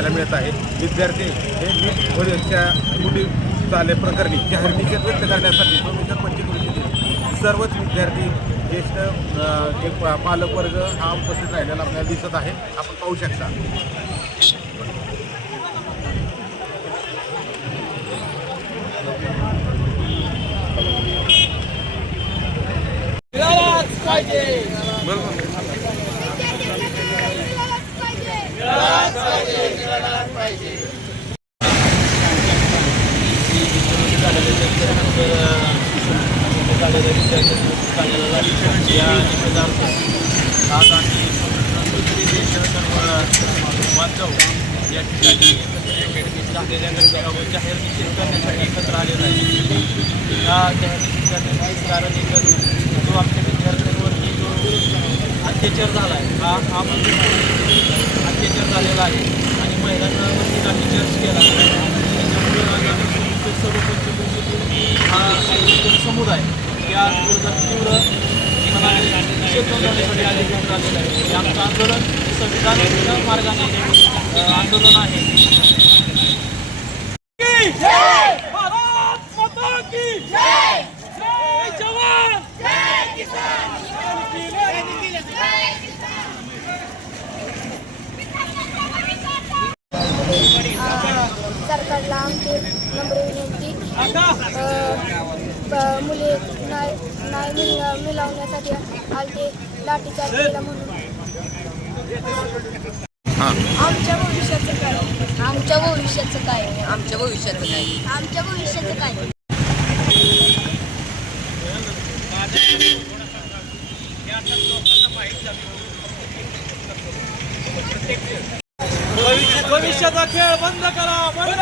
पाहायला मिळत आहे. विद्यार्थी हे नीट परीक्षा मुली प्रकरणी जाहीर निषेध व्यक्त करण्यासाठी सोमेश्वर पंचकृषीतील सर्वच विद्यार्थी ज्येष्ठ जे पालकवर्ग हा उपस्थित राहिलेला आपल्याला दिसत आहे. आपण पाहू शकता. आज आम्ही वाचव या ठिकाणी झालेल्या घटनेबाबत जाहीर निषेध करण्यासाठी एकत्र आलेलो आहे. या जाहीर निषेध करण्याचे कारण एकच, जो आमच्या विद्यार्थ्यांवरती जो अत्याचार झाला आहे हा अत्याचार झालेला आहे आणि महिलांवरती लाठीचार्ज केला. त्याच्यामुळे सर्व पंचकृषीतील हा समुदाय या विरोधात तीव्र निषेध नोंदवण्यासाठी एकत्र आलेलं आहे. हे आमचं आंदोलन संविधानाच्या मार्गाने आंदोलन आहे. भारत माता की जय. जय जवान, जय किसान. सरकारला आमची नम्र विनंती, मुली नाही मिळवण्यासाठी आलते लाठीचार्ज केला म्हणून. आमच्या भविष्याचं काय? आमच्या भविष्याचं काय? आमच्या भविष्याचं काय? आमच्या भविष्याचं काय? भविष्याचा खेळ बंद करा, बंद